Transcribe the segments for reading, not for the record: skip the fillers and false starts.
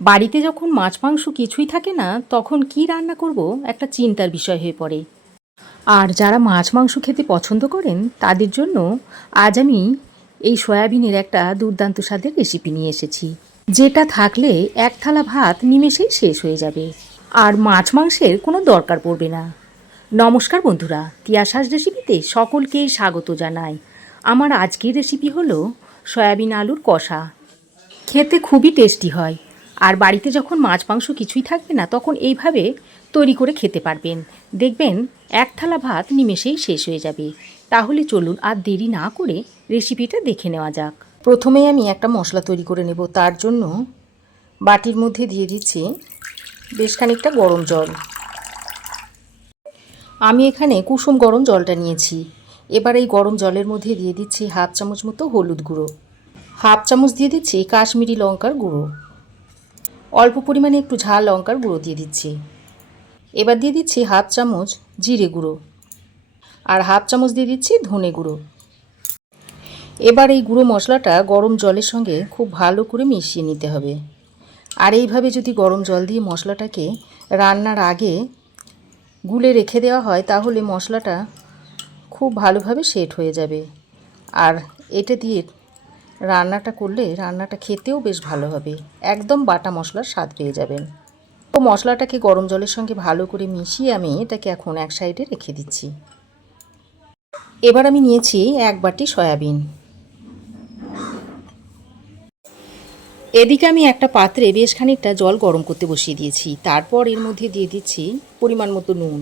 বাড়িতে যখন মাছ মাংস কিছুই থাকে না তখন কি রান্না করব একটা চিন্তার বিষয় হয়ে পড়ে। আর যারা মাছ মাংস খেতে পছন্দ করেন তাদের জন্য আজ আমি এই সয়াবিনের একটা দুর্দান্ত স্বাদের রেসিপি নিয়ে এসেছি, যেটা থাকলে এক থালা ভাত নিমেষেই শেষ হয়ে যাবে আর মাছ মাংসের কোনো দরকার পড়বে না। নমস্কার বন্ধুরা, তিয়াসাস রেসিপিতে সকলকেই স্বাগত জানাই। আমার আজকের রেসিপি হলো সয়াবিন আলুর কষা। খেতে খুবই টেস্টি হয়, আর বাড়িতে যখন মাছ মাংস কিছুই থাকবে না তখন এইভাবে তৈরি করে খেতে পারবেন। দেখবেন এক থালা ভাত নিমেষেই শেষ হয়ে যাবে। তাহলে চলুন আর দেরি না করে রেসিপিটা দেখে নেওয়া যাক। প্রথমেই আমি একটা মশলা তৈরি করে নেব। তার জন্য বাটির মধ্যে দিয়ে দিচ্ছি বেশ খানিকটা গরম জল। আমি এখানে কুসুম গরম জলটা নিয়েছি। এবার এই গরম জলের মধ্যে দিয়ে দিচ্ছি হাফ চামচ মতো হলুদ গুঁড়ো, হাফ চামচ দিয়ে দিচ্ছি কাশ্মীরি লঙ্কার গুঁড়ো, অল্প পরিমাণে একটু ঝাল লঙ্কার গুঁড়ো দিয়ে দিচ্ছি। এবার দিয়ে দিচ্ছি হাফ চামচ জিরে গুঁড়ো আর হাফ চামচ দিয়ে দিচ্ছি ধনে গুঁড়ো। এবার এই গুঁড়ো মশলাটা গরম জলের সঙ্গে খুব ভালো করে মিশিয়ে নিতে হবে। আর এইভাবে যদি গরম জল দিয়ে মশলাটাকে রান্নার আগে গুলে রেখে দেওয়া হয় তাহলে মশলাটা খুব ভালোভাবে সেট হয়ে যাবে। আর এটা দিয়ে রান্নাটা করলে রান্নাটা খেতেও বেশ ভালো হবে, একদম বাটা মশলার স্বাদ পেয়ে যাবেন। তো মশলাটাকে গরম জলের সঙ্গে ভালো করে মিশিয়ে আমি এটাকে এখন এক সাইডে রেখে দিচ্ছি। এবার আমি নিয়েছি এক বাটি সয়াবিন। এদিকে আমি একটা পাত্রে বেশ খানিকটা জল গরম করতে বসিয়ে দিয়েছি। তারপর এর মধ্যে দিয়ে দিচ্ছি পরিমাণ মতো নুন।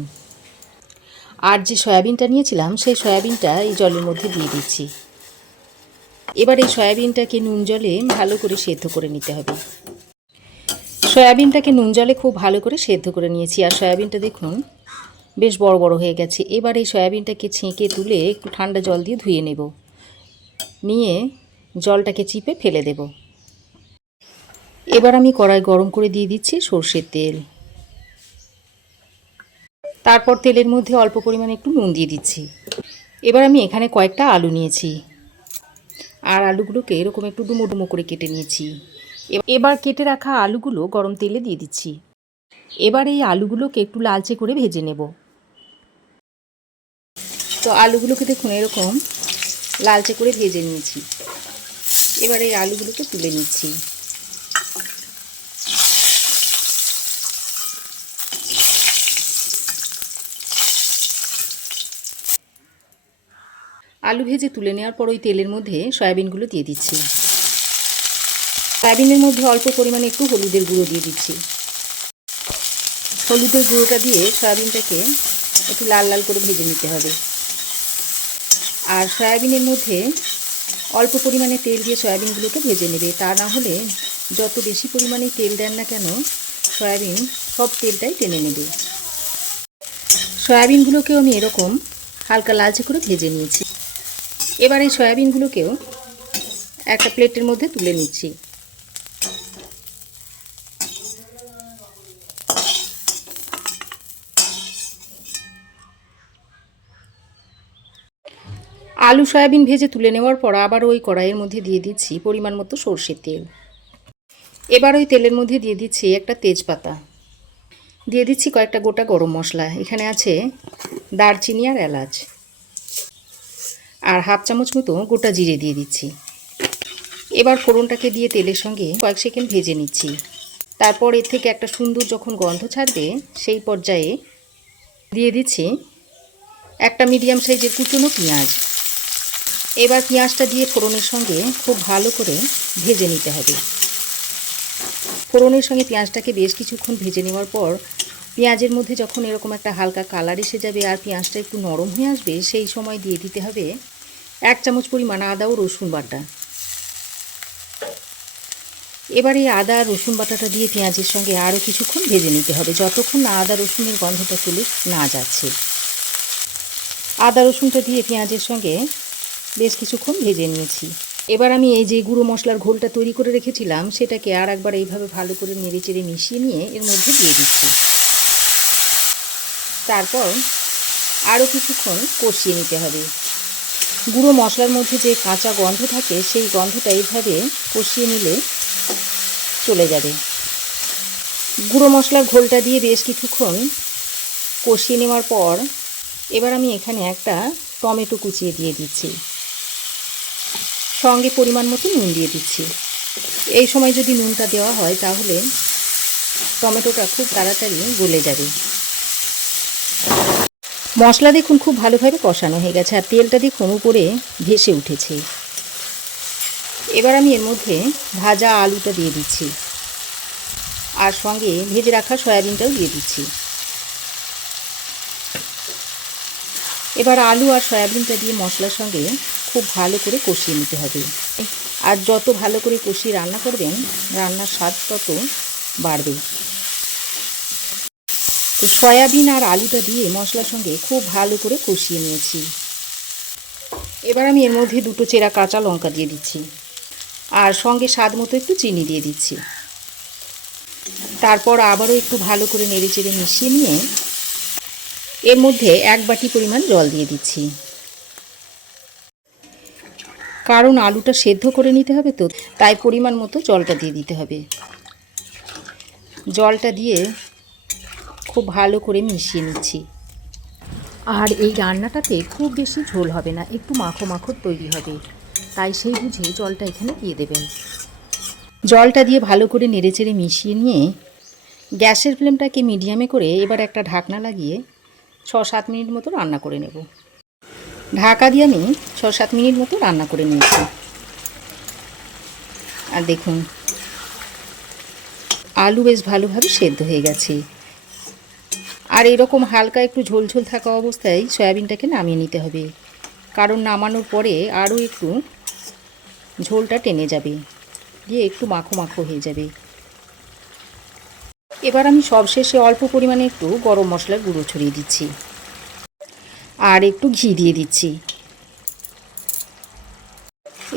আর যে সয়াবিনটা নিয়েছিলাম সেই সয়াবিনটা এই জলের মধ্যে দিয়ে দিচ্ছি। এবার এই সয়াবিনটাকে নুন জলে ভালো করে সেদ্ধ করে নিতে হবে। সয়াবিনটাকে নুন জলে খুব ভালো করে সেদ্ধ করে নিয়েছি। আর সয়াবিনটা দেখুন বেশ বড় বড় হয়ে গেছে। এবার এই সয়াবিনটাকে ছেঁকে তুলে একটু ঠান্ডা জল দিয়ে ধুয়ে নেব, নিয়ে জলটাকে চিপে ফেলে দেব। এবার আমি কড়াই গরম করে দিয়ে দিচ্ছি সর্ষের তেল। তারপর তেলের মধ্যে অল্প পরিমাণে একটু নুন দিয়ে দিচ্ছি। এবার আমি এখানে কয়েকটা আলু নিয়েছি, আর আলুগুলোকে এরকম একটু ডুমো ডুমো করে কেটে নিয়েছি। এবার কেটে রাখা আলুগুলো গরম তেলে দিয়ে দিচ্ছি। এবার এই আলুগুলোকে একটু লালচে করে ভেজে নেব। তো আলুগুলোকে দেখুন এরকম লালচে করে ভেজে নিয়েছি। এবার এই আলুগুলোকে তুলে নিচ্ছি। আলু ভেজে তুলে নেওয়ার পর ওই তেলের মধ্যে সয়াবিনগুলো দিয়ে দিচ্ছি। সয়াবিনের মধ্যে অল্প পরিমাণে একটু হলুদের গুঁড়ো দিয়ে দিচ্ছি। হলুদের গুঁড়োটা দিয়ে সয়াবিনটাকে একটু লাল লাল করে ভেজে নিতে হবে। আর সয়াবিনের মধ্যে অল্প পরিমাণে তেল দিয়ে সয়াবিনগুলোকে ভেজে নেবে, তা না হলে যত বেশি পরিমাণে তেল দেন না কেন সয়াবিন সব তেলটাই টেনে নেবে। সয়াবিনগুলোকেও আমি এরকম হালকা লালচে করে ভেজে নিয়েছি। এবার এই সয়াবিনগুলোকেও একটা প্লেটের মধ্যে তুলে নিচ্ছি। আলু সয়াবিন ভেজে তুলে নেওয়ার পর আবার ওই কড়াইয়ের মধ্যে দিয়ে দিচ্ছি পরিমাণ মতো সর্ষের তেল। এবার ওই তেলের মধ্যে দিয়ে দিচ্ছি একটা তেজপাতা, দিয়ে দিচ্ছি কয়েকটা গোটা গরম মশলা। এখানে আছে দারচিনি আর এলাচ, আর হাফ চামচ মতো গোটা জিরে দিয়ে দিচ্ছি। এবার ফোড়নটাকে দিয়ে তেলের সঙ্গে কয়েক সেকেন্ড ভেজে নিচ্ছি। তারপর এর থেকে একটা সুন্দর যখন গন্ধ ছাড়বে সেই পর্যায়ে দিয়ে দিচ্ছি একটা মিডিয়াম সাইজের কুচনো পেঁয়াজ। এবার পেঁয়াজটা দিয়ে ফোড়নের সঙ্গে খুব ভালো করে ভেজে নিতে হবে। ফোড়নের সঙ্গে পেঁয়াজটাকে বেশ কিছুক্ষণ ভেজে নেওয়ার পর পেঁয়াজের মধ্যে যখন এরকম একটা হালকা কালার এসে যাবে আর পেঁয়াজটা একটু নরম হয়ে আসবে সেই সময় দিয়ে দিতে হবে এক চামচ পরিমাণ আদা ও রসুন বাটা। এবার এই আদা আর রসুন বাটাটা দিয়ে পেঁয়াজের সঙ্গে আরও কিছুক্ষণ ভেজে নিতে হবে, যতক্ষণ না আদা রসুনের গন্ধটা চলে না যাচ্ছে। আদা রসুনটা দিয়ে পেঁয়াজের সঙ্গে বেশ কিছুক্ষণ ভেজে নিয়েছি। এবার আমি এই যে গুঁড়ো মশলার ঘোলটা তৈরি করে রেখেছিলাম সেটাকে আর একবার এইভাবে ভালো করে নেড়ে চেড়ে মিশিয়ে নিয়ে এর মধ্যে দিয়ে দিচ্ছি। তারপর আরও কিছুক্ষণ কষিয়ে নিতে হবে। গুঁড়ো মশলার মধ্যে যে কাঁচা গন্ধ থাকে সেই গন্ধটা এইভাবে কষিয়ে নিলে চলে যাবে। গুঁড়ো মশলার ঘোলটা দিয়ে বেশ কিছুক্ষণ কষিয়ে নেওয়ার পর এবার আমি এখানে একটা টমেটো কুচিয়ে দিয়ে দিচ্ছি, সঙ্গে পরিমাণ মতো নুন দিয়ে দিচ্ছি। এই সময় যদি নুনটা দেওয়া হয় তাহলে টমেটোটা খুব তাড়াতাড়ি গলে যাবে। মশলা দেখুন খুব ভালোভাবে কষানো হয়ে গেছে আর তেলটা দেখুন উপরে ভেসে উঠেছে। এবার আমি এর মধ্যে ভাজা আলুটা দিয়ে দিচ্ছি আর সঙ্গে ভেজে রাখা সয়াবিনটাও দিয়ে দিচ্ছি। এবার আলু আর সয়াবিনটা দিয়ে মশলার সঙ্গে খুব ভালো করে কষিয়ে নিতে হবে। আর যত ভালো করে কষিয়ে রান্না করবেন রান্নার স্বাদ তত বাড়বে। তো সয়াবিন আর আলুটা দিয়ে মশলার সঙ্গে খুব ভালো করে কষিয়ে নিয়েছি। এবার আমি এর মধ্যে দুটো চেরা কাঁচা লঙ্কা দিয়ে দিচ্ছি আর সঙ্গে স্বাদ মতো একটু চিনি দিয়ে দিচ্ছি। তারপর আবারও একটু ভালো করে নেড়েচেড়ে মিশিয়ে নিয়ে এর মধ্যে 1 বাটি পরিমাণ জল দিয়ে দিচ্ছি, কারণ আলুটা সেদ্ধ করে নিতে হবে তো, তাই পরিমাণ মতো জলটা দিয়ে দিতে হবে। জলটা দিয়ে খুব ভালো করে মিশিয়ে নিচ্ছি। আর এই রান্নাটাতে খুব বেশি ঝোল হবে না, একটু মাখো মাখো তৈরি হবে, তাই সেই বুঝে জলটা এখানে দিয়ে দেবেন। জলটা দিয়ে ভালো করে নেড়েচেড়ে মিশিয়ে নিয়ে গ্যাসের ফ্লেমটাকে মিডিয়ামে করে এবার একটা ঢাকনা লাগিয়ে 6-7 মিনিট মতো রান্না করে নেব। ঢাকা দিয়ে আমি 6-7 মিনিট মতো রান্না করে নিয়েছি। আর দেখুন আলু বেশ ভালোভাবে সেদ্ধ হয়ে গেছে। আর এরকম হালকা একটু ঝোলঝোল থাকা অবস্থায় সয়াবিনটাকে নামিয়ে নিতে হবে, কারণ নামানোর পরে আরও একটু ঝোলটা টেনে যাবে, দিয়ে একটু মাখো মাখো হয়ে যাবে। এবার আমি সবশেষে অল্প পরিমাণে একটু গরম মশলার গুঁড়ো ছড়িয়ে দিচ্ছি আর একটু ঘি দিয়ে দিচ্ছি।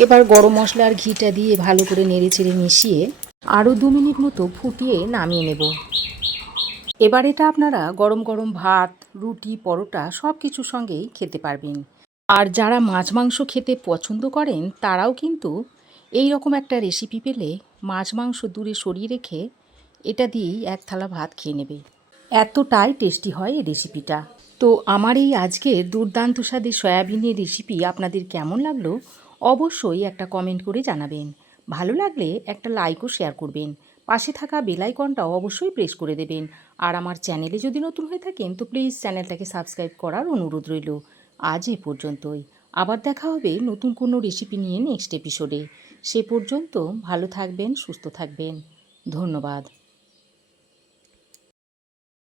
এবার গরম মশলা আর ঘিটা দিয়ে ভালো করে নেড়েচেড়ে মিশিয়ে আরও 2 মিনিট মতো ফুটিয়ে নামিয়ে নেব। এবার এটা আপনারা গরম গরম ভাত, রুটি, পরোটা সব কিছুর সঙ্গেই খেতে পারবেন। আর যারা মাছ মাংস খেতে পছন্দ করেন তারাও কিন্তু এই রকম একটা রেসিপি পেলে মাছ মাংস দূরে সরিয়ে রেখে এটা দিয়েই 1 থালা ভাত খেয়ে নেবে। এতটাই টেস্টি হয় এই রেসিপিটা। তো আমার এই আজকের দুর্দান্ত স্বাদের সয়াবিনের রেসিপি আপনাদের কেমন লাগলো অবশ্যই একটা কমেন্ট করে জানাবেন। ভালো লাগলে একটা লাইক ও শেয়ার করবেন। পাশে থাকা বেল আইকনটাও অবশ্যই প্রেস করে দেবেন। আর আমার চ্যানেলে যদি নতুন হয়ে থাকেন তো প্লিজ চ্যানেলটাকে সাবস্ক্রাইব করার অনুরোধ রইল। আজ এ পর্যন্তই। আবার দেখা হবে নতুন কোনো রেসিপি নিয়ে নেক্সট এপিসোডে। সে পর্যন্ত ভালো থাকবেন, সুস্থ থাকবেন। ধন্যবাদ।